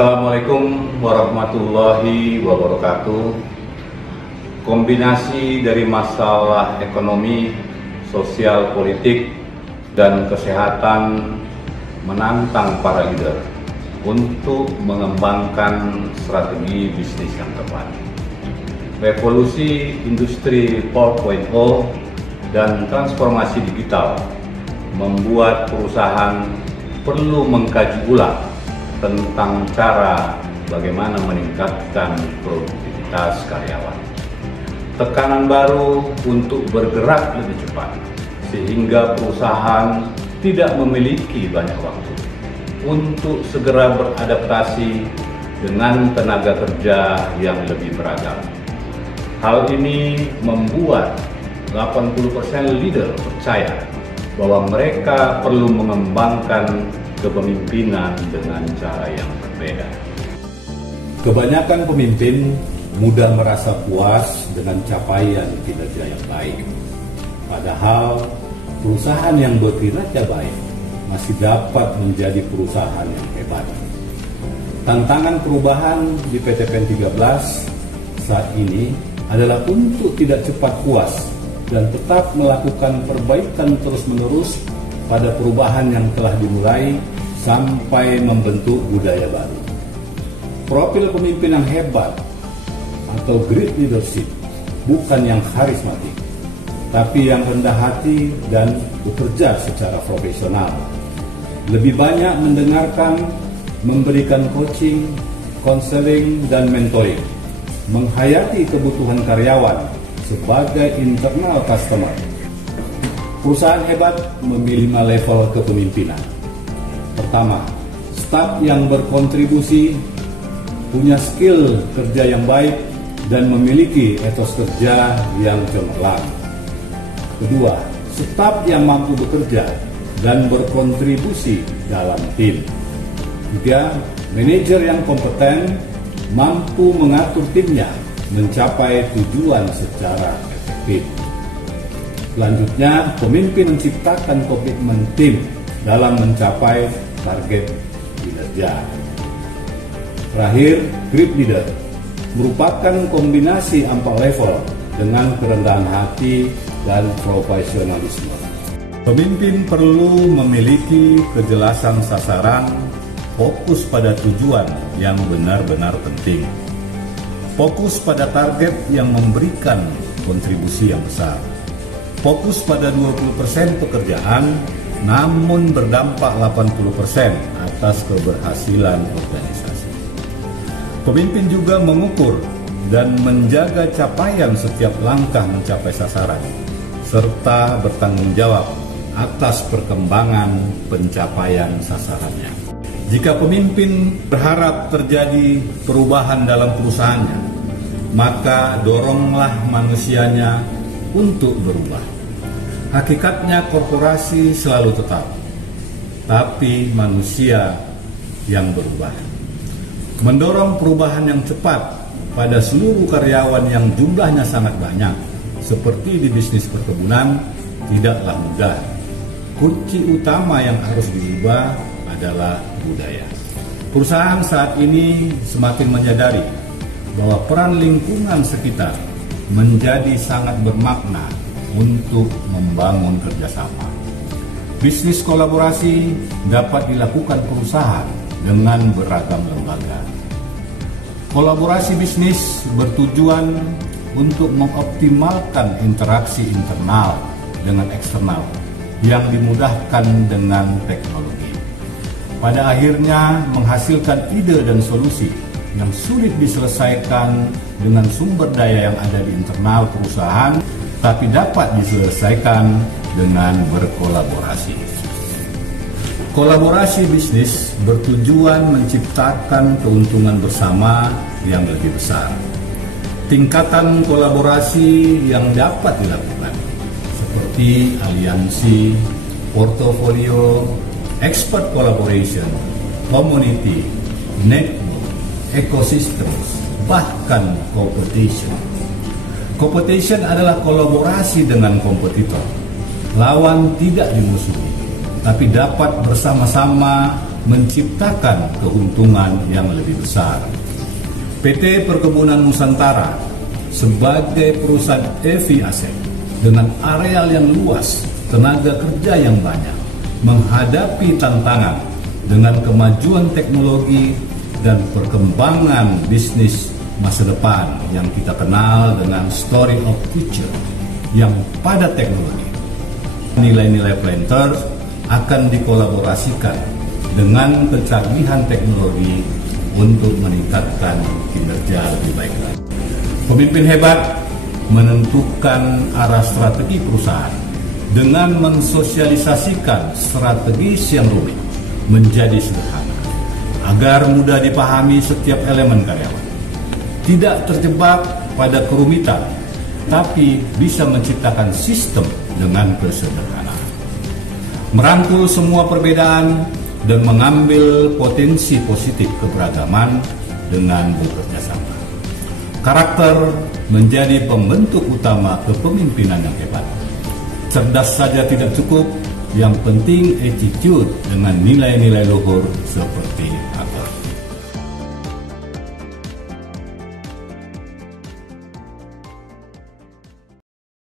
Assalamualaikum warahmatullahi wabarakatuh. Kombinasi dari masalah ekonomi, sosial, politik, dan kesehatan menantang para leader untuk mengembangkan strategi bisnis yang tepat. Revolusi industri 4.0 dan transformasi digital membuat perusahaan perlu mengkaji ulang tentang cara bagaimana meningkatkan produktivitas karyawan. Tekanan baru untuk bergerak lebih cepat, sehingga perusahaan tidak memiliki banyak waktu untuk segera beradaptasi dengan tenaga kerja yang lebih beragam. Hal ini membuat 80% leader percaya bahwa mereka perlu mengembangkan kepemimpinan dengan cara yang berbeda. Kebanyakan pemimpin mudah merasa puas dengan capaian kinerja yang baik. Padahal perusahaan yang berkinerja baik masih dapat menjadi perusahaan yang hebat. Tantangan perubahan di PT PEN 13 saat ini adalah untuk tidak cepat puas dan tetap melakukan perbaikan terus-menerus pada perubahan yang telah dimulai sampai membentuk budaya baru. Profil pemimpin yang hebat atau great leadership bukan yang karismatik, tapi yang rendah hati dan bekerja secara profesional. Lebih banyak mendengarkan, memberikan coaching, konseling, dan mentoring, menghayati kebutuhan karyawan sebagai internal customer. Perusahaan hebat memilih 5 level kepemimpinan. Pertama, staf yang berkontribusi, punya skill kerja yang baik, dan memiliki etos kerja yang cemerlang. Kedua, staf yang mampu bekerja dan berkontribusi dalam tim. Tiga, manajer yang kompeten, mampu mengatur timnya mencapai tujuan secara efektif. Selanjutnya, pemimpin menciptakan komitmen tim dalam mencapai target kinerja. Terakhir, great leader merupakan kombinasi 4 level dengan kerendahan hati dan profesionalisme. Pemimpin perlu memiliki kejelasan sasaran, fokus pada tujuan yang benar-benar penting, fokus pada target yang memberikan kontribusi yang besar, fokus pada 20% pekerjaan, namun berdampak 80% atas keberhasilan organisasi. Pemimpin juga mengukur dan menjaga capaian setiap langkah mencapai sasaran, serta bertanggung jawab atas perkembangan pencapaian sasarannya. Jika pemimpin berharap terjadi perubahan dalam perusahaannya, maka doronglah manusianya untuk berubah. Hakikatnya korporasi selalu tetap, tapi manusia yang berubah. Mendorong perubahan yang cepat pada seluruh karyawan yang jumlahnya sangat banyak, seperti di bisnis perkebunan, tidaklah mudah. Kunci utama yang harus diubah adalah budaya. Perusahaan saat ini semakin menyadari bahwa peran lingkungan sekitar menjadi sangat bermakna untuk membangun kerjasama. Bisnis kolaborasi dapat dilakukan perusahaan dengan beragam lembaga. Kolaborasi bisnis bertujuan untuk mengoptimalkan interaksi internal dengan eksternal yang dimudahkan dengan teknologi. Pada akhirnya menghasilkan ide dan solusi yang sulit diselesaikan dengan sumber daya yang ada di internal perusahaan, tapi dapat diselesaikan dengan berkolaborasi. Kolaborasi bisnis bertujuan menciptakan keuntungan bersama yang lebih besar. Tingkatan kolaborasi yang dapat dilakukan seperti aliansi, portofolio, expert collaboration, community, network, ecosystems, bahkan competition. Competition adalah kolaborasi dengan kompetitor. Lawan tidak dimusuhi, tapi dapat bersama-sama menciptakan keuntungan yang lebih besar. PT Perkebunan Nusantara sebagai perusahaan EV Asset dengan areal yang luas, tenaga kerja yang banyak, menghadapi tantangan dengan kemajuan teknologi dan perkembangan bisnis masa depan yang kita kenal dengan story of future yang padat teknologi. Nilai-nilai Planters akan dikolaborasikan dengan kecanggihan teknologi untuk meningkatkan kinerja lebih baik lagi. Pemimpin hebat menentukan arah strategi perusahaan dengan mensosialisasikan strategis yang rumit menjadi sederhana agar mudah dipahami setiap elemen karyawan. Tidak terjebak pada kerumitan, tapi bisa menciptakan sistem dengan kesederhanaan. Merangkul semua perbedaan dan mengambil potensi positif keberagaman dengan bekerja sama. Karakter menjadi pembentuk utama kepemimpinan yang hebat. Cerdas saja tidak cukup, yang penting attitude dengan nilai-nilai luhur seperti apa.